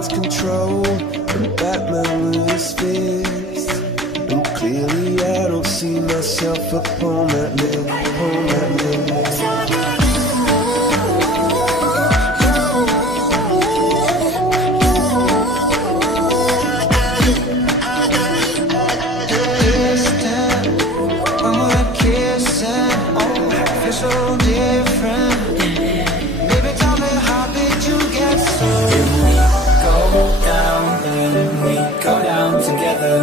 mind's control, and Batman with his fist. And clearly I don't see myself upon that list, upon that list. So different. Baby, tell me, how did you get so? If we go down, then we go down together.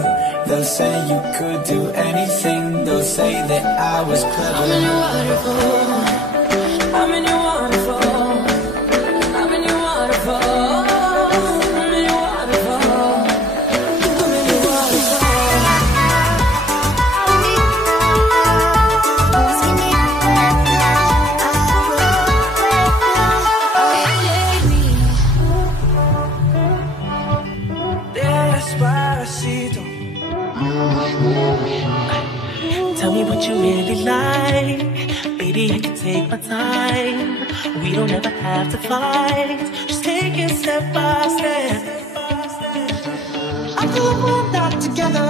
They'll say you could do anything. They'll say that I was clever. I'm in your waterfall. I'm in your waterfall. I'm in your waterfall. I'm in your waterfall. I'm in your waterfall. Tell me what you really like. Baby, I can take my time. We don't ever have to fight. Just take it step by step. I feel like we're not together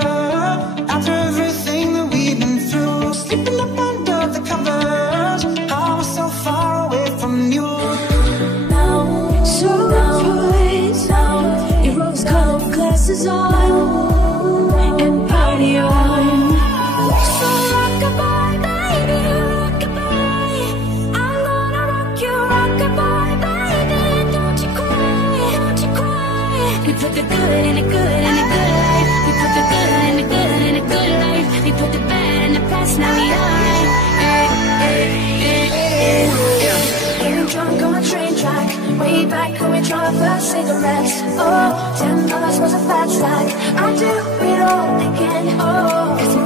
after everything that we've been through. Sleeping up under the covers, I was so far away from you. Now, so put now your rose-colored glasses on and party on. So rock-a-bye, baby, rock-a-bye. I'm gonna rock you, rock-a-bye, baby. Don't you cry, don't you cry. We put the good in the good in the good life. We put the good in the good in the good life. We put the bad in the past, now we alright. Getting drunk on a train track, way back when we tried our first cigarettes. Oh, $10 was a fat stack. I do it all again. Oh,